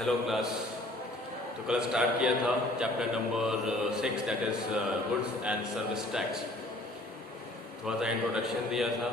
Hello class. तो कल start किया था chapter number 6 that is goods and service tax. थोड़ा सा इंट्रोडक्शन दिया था,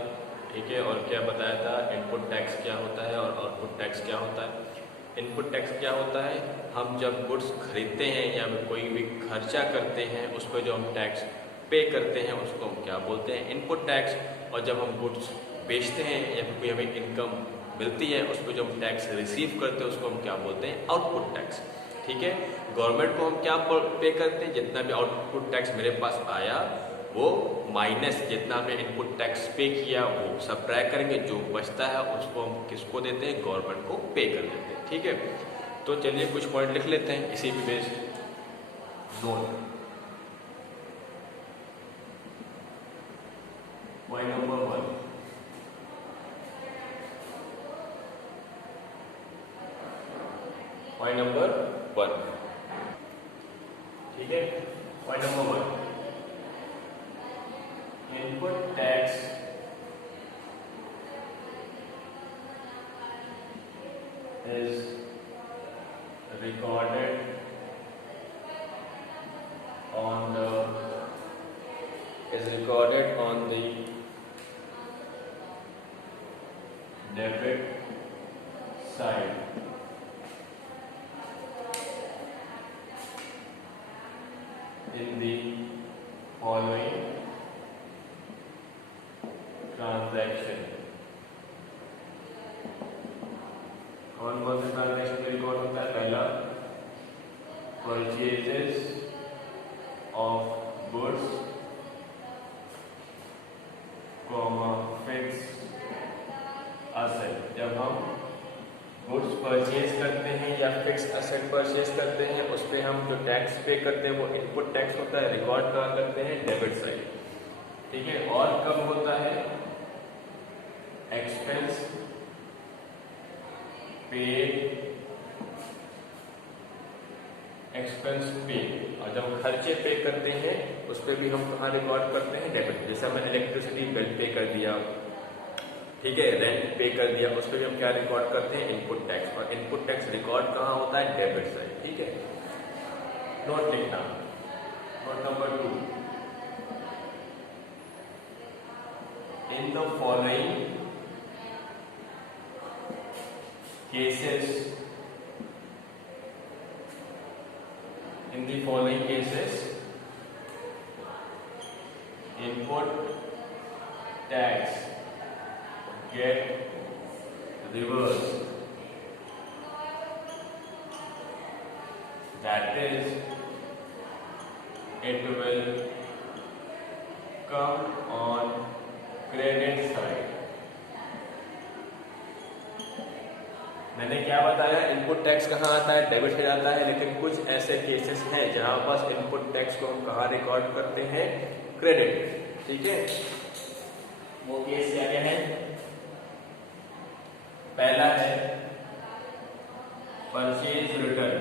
ठीक है, और क्या बताया था इनपुट टैक्स क्या होता है और आउटपुट टैक्स क्या होता है। इनपुट टैक्स क्या होता है, हम जब गुड्स खरीदते हैं या कोई भी खर्चा करते हैं उस पर जो हम टैक्स पे करते हैं उसको हम क्या बोलते हैं, इनपुट टैक्स। और जब हम गुड्स बेचते हैं या फिर कोई हमें इनकम मिलती है उस पर जो हम टैक्स रिसीव करते हैं उसको हम क्या बोलते हैं, आउटपुट टैक्स। ठीक है, गवर्नमेंट को हम क्या पे करते हैं, जितना भी आउटपुट टैक्स मेरे पास आया वो माइनस जितना हमने इनपुट टैक्स पे किया वो सब्ट्रैक्ट करेंगे, जो बचता है उसको हम किसको देते हैं, गवर्नमेंट को पे कर देते हैं। ठीक है, तो चलिए कुछ पॉइंट लिख लेते हैं इसी पे base note. Point number 1, point number 1, ठीक है। Point number 1, input tax is recorded on the debit side in the following transaction। कौन कौन से ट्रांजैक्शन में रिकॉर्ड होता है? पहला, purchases of goods comma fix asset. जब हम गुड्स परचेज करते हैं या फिक्स असेट परचेज करते हैं उस पर हम जो टैक्स पे करते हैं वो इनपुट टैक्स होता है, रिकॉर्ड कहाँ करते हैं, डेबिट साइड। ठीक है, और कब होता है, एक्सपेंस पे। और जब हम खर्चे पे करते हैं उस पर भी हम कहाँ रिकॉर्ड करते हैं, डेबिट। जैसे हमने इलेक्ट्रिसिटी बिल पे कर दिया, ठीक है, रेंट पे कर दिया, उस पर भी हम क्या रिकॉर्ड करते हैं, इनपुट टैक्स। और इनपुट टैक्स रिकॉर्ड कहाँ होता है, डेबिट साइड। ठीक है, नोट लिखना। Note number 2, in the following cases, input tax get reversed, that is it will come on credit side। मैंने क्या बताया, इनपुट टैक्स कहाँ आता है, डेबिट साइड आता है, लेकिन कुछ ऐसे केसेस हैं जहां पास इनपुट टैक्स को हम कहाँ रिकॉर्ड करते हैं, क्रेडिट। ठीक है, वो केस क्या क्या है? पहला है परचेज रिटर्न,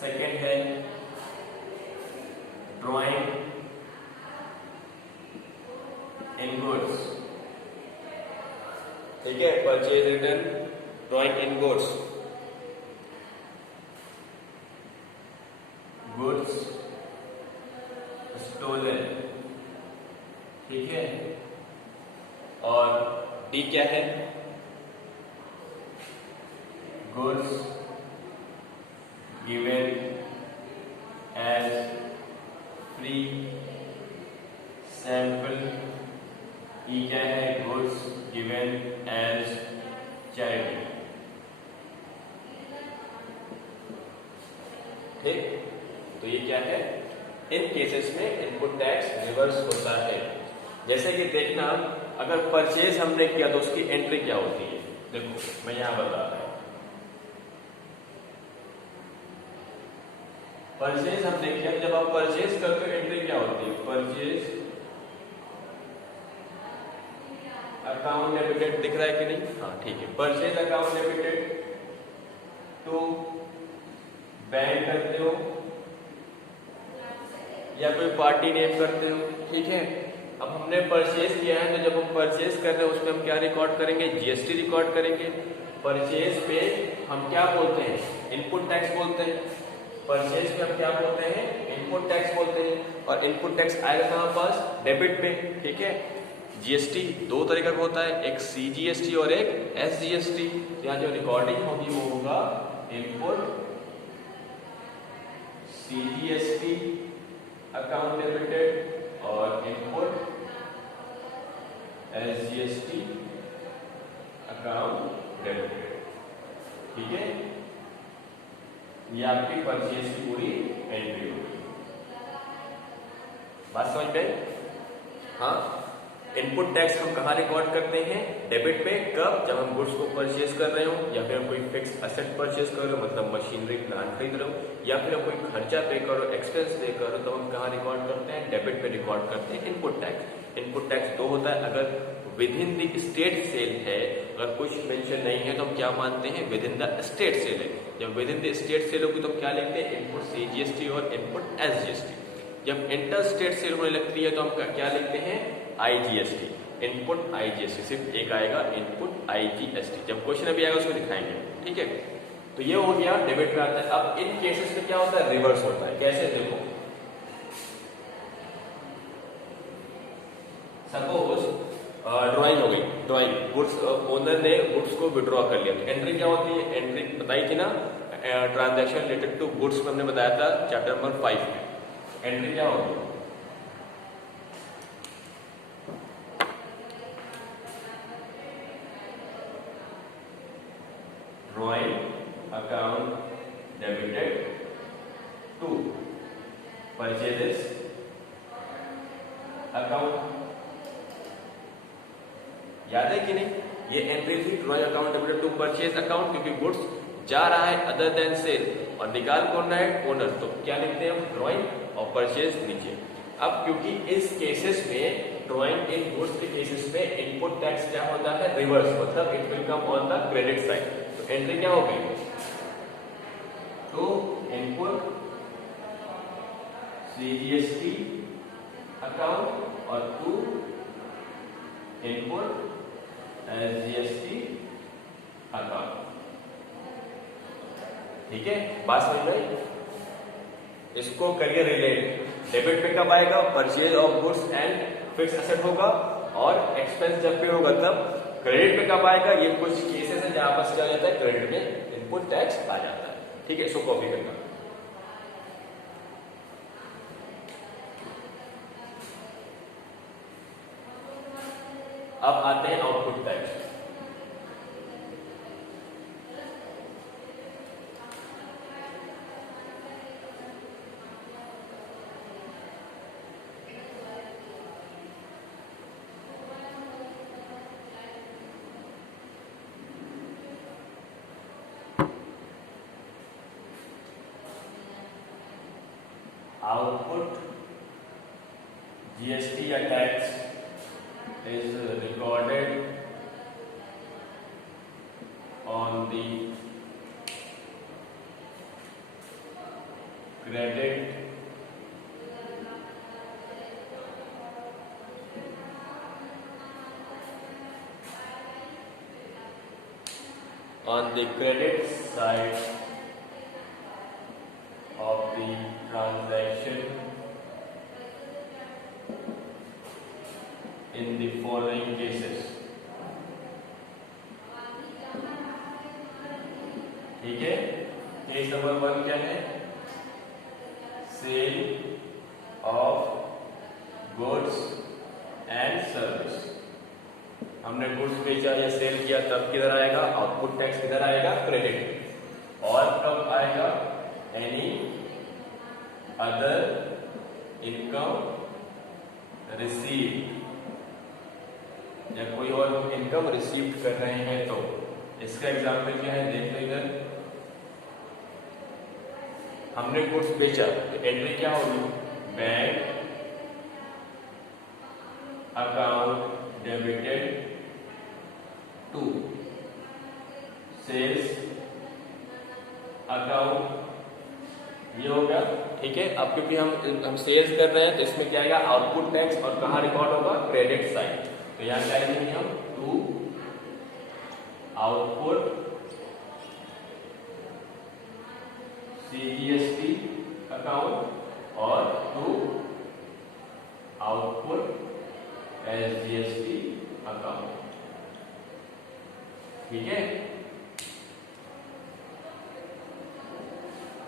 सेकेंड है ड्रॉइंग इन गुड्स। ठीक है, purchase return, drawing in goods, goods stolen. ठीक है, और डी क्या है, goods given as free sample. E क्या है, गुड्स गिवन एज चैरिटी। ठीक, तो ये क्या है, इन केसेस में इनपुट टैक्स रिवर्स होता है। जैसे कि देखना, अगर परचेज हमने किया तो उसकी एंट्री क्या होती है, देखो मैं यहां बता रहा हूं। परचेज हमने किया, जब आप परचेज करते हो एंट्री क्या होती है, परचेज अकाउंट डेबिटेड। दिख रहा है कि नहीं? हाँ ठीक है, purchase account debited to bank करते हो या कोई पार्टी नेम करते हो। ठीक है, अब हमने परचेज किया है, तो जब हम परचेज कर रहे हैं उसमें हम क्या रिकॉर्ड करेंगे, जीएसटी रिकॉर्ड करेंगे। परचेज पे हम क्या बोलते हैं, इनपुट टैक्स बोलते हैं। परचेज पे हम क्या बोलते हैं, इनपुट टैक्स बोलते हैं। और इनपुट टैक्स आएगा कहाँ पास, डेबिट पे। ठीक है, जीएसटी दो तरीके का होता है, एक सीजीएसटी और एक एसजीएसटी। यहाँ जो रिकॉर्डिंग होगी वो होगा इनपुट सीजीएसटी अकाउंट डेबिटेड और इनपुट एसजीएसटी अकाउंट डेबिटेड। ठीक है, ये आपकी परचेज की पूरी एंट्री होगी। बात समझ में? हाँ, इनपुट टैक्स हम कहाँ रिकॉर्ड करते हैं, डेबिट पे। कब, जब हम गुड्स को परचेज कर रहे हो या फिर हम कोई फिक्स एसेट परचेज कर रहे हो, मतलब मशीनरी प्लांट खरीद रहे हो, या फिर हम कोई खर्चा पे करो, एक्सपेंस पे करो, तो हम कहाँ रिकॉर्ड करते हैं, डेबिट पे रिकॉर्ड करते हैं इनपुट टैक्स। इनपुट टैक्स दो होता है, अगर within the state sale है, अगर कुछ मेंशन नहीं है तो हम क्या मानते हैं, within the state sale है। जब within the state sale होगी तो हम क्या लिखते हैं, इनपुट सीजीएसटी और इनपुट एसजीएसटी। जब इंटर स्टेट सेल होने लगती है तो हम क्या लिखते हैं, आईजीएसटी, इनपुट आईजीएसटी। सिर्फ एक आएगा, इनपुट आईजीएसटी। जब क्वेश्चन अभी आएगा उसको दिखाएंगे। ठीक है, तो ये हो गया, डेबिट में आता है। अब इन केसेस में क्या होता है, रिवर्स होता है। कैसे, देखो, सपोज ड्राइंग हो गई, ड्राइंग, गुड्स ओनर ने गुड्स को विड्रॉ कर लिया, तो एंट्री क्या होती है, एंट्री बताई थी ना, ट्रांजैक्शन रिलेटेड टू गुड्स में हमने बताया था चैप्टर नंबर 5 में। एंट्री क्या होगी, drawing account debited to purchases account. याद है कि नहीं, ये एंट्री थी drawing account debited to purchase account, क्योंकि गुड्स जा रहा है अदर देन सेल और निकाल कौन रहा है, ओनर। तो क्या लिखते हैं हम, ड्राइंग और परचेज नीचे। अब क्योंकि इस केसेस में, ड्राइंग इन गुड्स के केसेस में इनपुट टैक्स क्या होता है, रिवर्स, मतलब it will come on the credit side. तो एंट्री क्या हो गई, टू इनपुट सीजीएसटी अकाउंट और टू इनपुट एसजीएसटी अकाउंट। ठीक है, बात समझ में आई? इसको करिए रिलेट। डेबिट पे कब आएगा, purchase of goods and fix asset होगा, और एक्सपेंस जब पे होगा तब। क्रेडिट पे कब आएगा, ये कुछ केसेस है जहां पर क्या हो जाता है, क्रेडिट में इनपुट टैक्स आ जाता है। ठीक है, इसको कॉपी करना। अब आते हैं आउटपुट टैक्स। Output GST या tax is recorded on the credit side of the transaction in the following cases। ठीक है, केस नंबर 1 क्या है, sale of goods and service. हमने गुड्स बेचा या सेल किया तब किधर आएगा, आउटपुट टैक्स किधर आएगा, क्रेडिट। और कब आएगा, एनी अदर इनकम रिसीव्ड, जब कोई और इनकम रिसीव कर रहे हैं तो। इसका एग्जाम्पल क्या है, देख लो इधर, हमने गुड्स बेचा तो एंट्री क्या होगी, bank account debited to sales account, ये हो गया ठीक है। अब क्योंकि हम सेल्स कर रहे हैं तो इसमें क्या आएगा, आउटपुट टैक्स, और कहाँ रिकॉर्ड होगा, क्रेडिट साइड। तो यहाँ क्या लिखेंगे हम, टू आउटपुट CGST अकाउंट और टू आउटपुट SGST अकाउंट। ठीक है,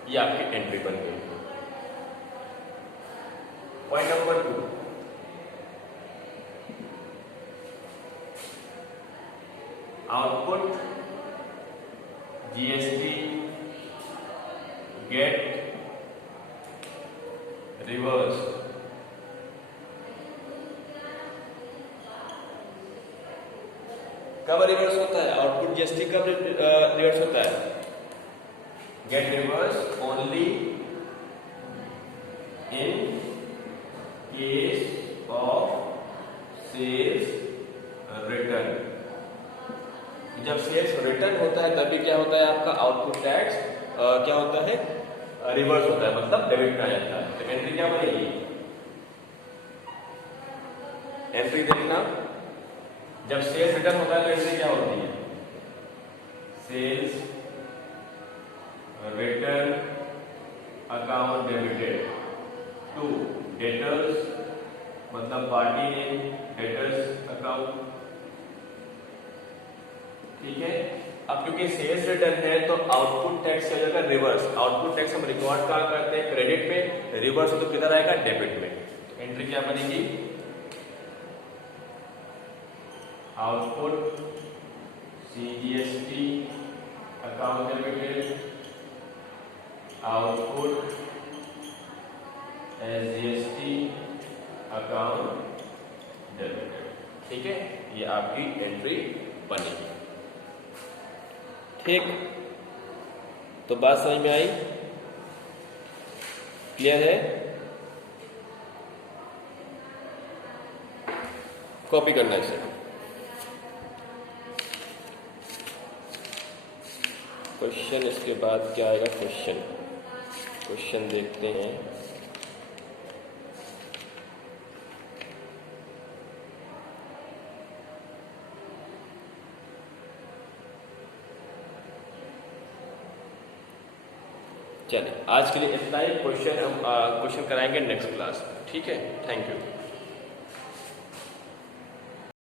ये आपकी एंट्री बन गई। Point number 2, output GST get reverse. कब रिवर्स होता है आउटपुट GST, कब रिवर्स होता है, get reverse only in case of sales return. जब सेल्स रिटर्न होता है तभी क्या होता है, आपका आउटपुट टैक्स क्या होता है, रिवर्स होता है, मतलब डेबिट में आ जाता है। तो एंट्री क्या बनेगी, एंट्री देखना, जब सेल्स रिटर्न होता है तो एंट्री क्या होती है, sales return account debited to debtors, मतलब पार्टी नेम डेटर्स अकाउंट। ठीक है, अब क्योंकि सेल्स रिटर्न है तो आउटपुट टैक्स हो जाएगा रिवर्स। आउटपुट टैक्स हम रिकॉर्ड कहाँ करते हैं, क्रेडिट में, रिवर्स हो तो किधर आएगा, डेबिट में। तो एंट्री क्या बनेगी, output CGST account debited, output SGST account debited. ठीक है, ये आपकी एंट्री बनेगी। ठीक, तो बात समझ में आई, क्लियर है, कॉपी करना है इसे। क्वेश्चन इसके बाद क्या आएगा, क्वेश्चन देखते हैं। चलिए, आज के लिए इतना ही। क्वेश्चन कराएंगे नेक्स्ट क्लास में। ठीक है, थैंक यू।